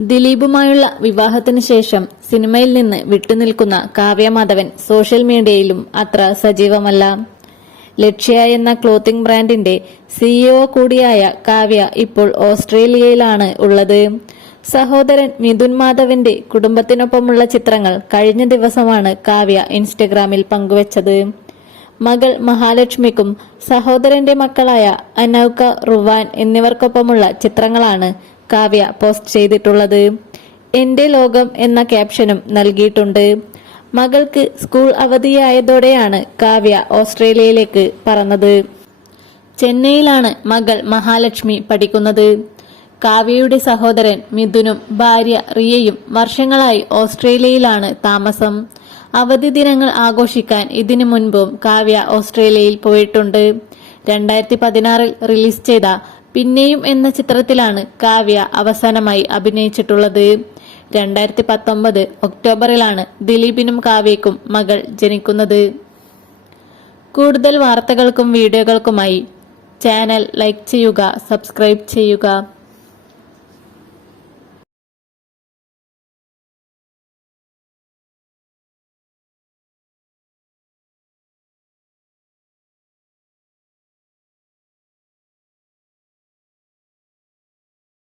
ദിലീപുമായുള്ള വിവാഹത്തിന് ശേഷം സിനിമയിൽ നിന്ന് വിട്ടുനിൽക്കുന്ന കാവ്യ മാധവൻ സോഷ്യൽ മീഡിയയിലും അത്ര സജീവമല്ല. ലക്ഷ്യ എന്ന ക്ലോത്തിംഗ് ബ്രാൻഡിന്റെ സിഇഒ കൂടിയായ കാവ്യ ഇപ്പോൾ ഓസ്ട്രേലിയയിലാണ് ഉള്ളത്. സഹോദരൻ മിഥുൻ മാധവന്റെ കുടുംബത്തിനൊപ്പമുള്ള ചിത്രങ്ങൾ കഴിഞ്ഞ ദിവസമാണ് കാവ്യ ഇൻസ്റ്റഗ്രാമിൽ പങ്കുവച്ചത്. മകൾ മഹാലക്ഷ്മിക്കും സഹോദരന്റെ മക്കളായ അനൌക റുവാൻ എന്നിവർക്കൊപ്പമുള്ള ചിത്രങ്ങളാണ് കാവ്യ പോസ്റ്റ് ചെയ്തിട്ടുള്ളത്. എന്റെ ലോകം എന്ന ക്യാപ്ഷനും നൽകിയിട്ടുണ്ട്. മകൾക്ക് സ്കൂൾ അവധിയായതോടെയാണ് കാവ്യ ഓസ്ട്രേലിയയിലേക്ക് പറന്നത്. ചെന്നൈയിലാണ് മകൾ മഹാലക്ഷ്മി പഠിക്കുന്നത്. കാവ്യയുടെ സഹോദരൻ മിഥുനും ഭാര്യ റിയയും വർഷങ്ങളായി ഓസ്ട്രേലിയയിലാണ് താമസം. അവധി ദിനങ്ങൾ ആഘോഷിക്കാൻ ഇതിനു മുൻപും കാവ്യ ഓസ്ട്രേലിയയിൽ പോയിട്ടുണ്ട്. രണ്ടായിരത്തി പതിനാറിൽ റിലീസ് ചെയ്ത പിന്നെയും എന്ന ചിത്രത്തിലാണ് കാവ്യ അവസാനമായി അഭിനയിച്ചിട്ടുള്ളത്. രണ്ടായിരത്തി പത്തൊമ്പത് ഒക്ടോബറിലാണ് ദിലീപിനും കാവ്യക്കും മകൾ ജനിക്കുന്നത്. കൂടുതൽ വാർത്തകൾക്കും വീഡിയോകൾക്കുമായി ചാനൽ ലൈക്ക് ചെയ്യുക സബ്സ്ക്രൈബ് ചെയ്യുക.